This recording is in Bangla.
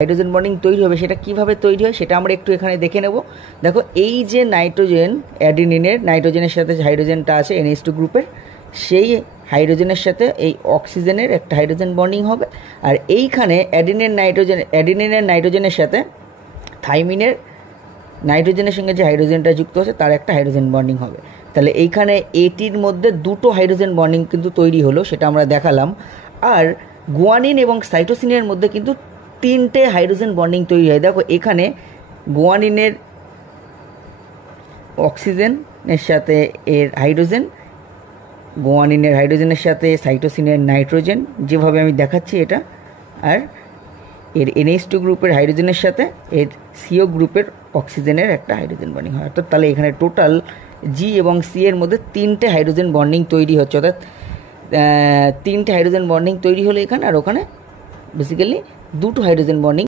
হাইড্রোজেন বন্ডিং তৈরি হবে সেটা কিভাবে তৈরি হয় সেটা আমরা একটু এখানে দেখে নেব। দেখো এই যে নাইট্রোজেন, অ্যাডিনিনের নাইট্রোজেনের সাথে যে হাইড্রোজেনটা আছে NH2 গ্রুপের, সেই হাইড্রোজেনের সাথে এই অক্সিজেনের একটা হাইড্রোজেন বন্ডিং হবে। আর এইখানে অ্যাডিনিনের নাইট্রোজেনের সাথে থাইমিনের নাইট্রোজেনের সঙ্গে যে হাইড্রোজেনটা যুক্ত আছে তার একটা হাইড্রোজেন বন্ডিং হবে। তাহলে এইখানে এটির মধ্যে দুটো হাইড্রোজেন বন্ডিং কিন্তু তৈরি হলো, সেটা আমরা দেখালাম। আর গুয়ানিন এবং সাইটোসিনের মধ্যে কিন্তু তিনটে হাইড্রোজেন বন্ডিং তৈরি হয়। দেখো এখানে গুয়ানিনের অক্সিজেনের সাথে এর হাইড্রোজেন, গুয়ানিনের হাইড্রোজেনের সাথে সাইটোসিনের নাইট্রোজেন, যেভাবে আমি দেখাচ্ছি এটা। আর এর NH2 গ্রুপের হাইড্রোজেনের সাথে এর CO গ্রুপের অক্সিজেনের একটা হাইড্রোজেন বন্ডিং হয়। অর্থাৎ তাহলে এখানে টোটাল G এবং C এর মধ্যে তিনটে হাইড্রোজেন বন্ডিং তৈরি হচ্ছে। অর্থাৎ তিনটে হাইড্রোজেন বন্ডিং তৈরি হলো এখানে, আর ওখানে বেসিক্যালি দুটো হাইড্রোজেন বন্ডিং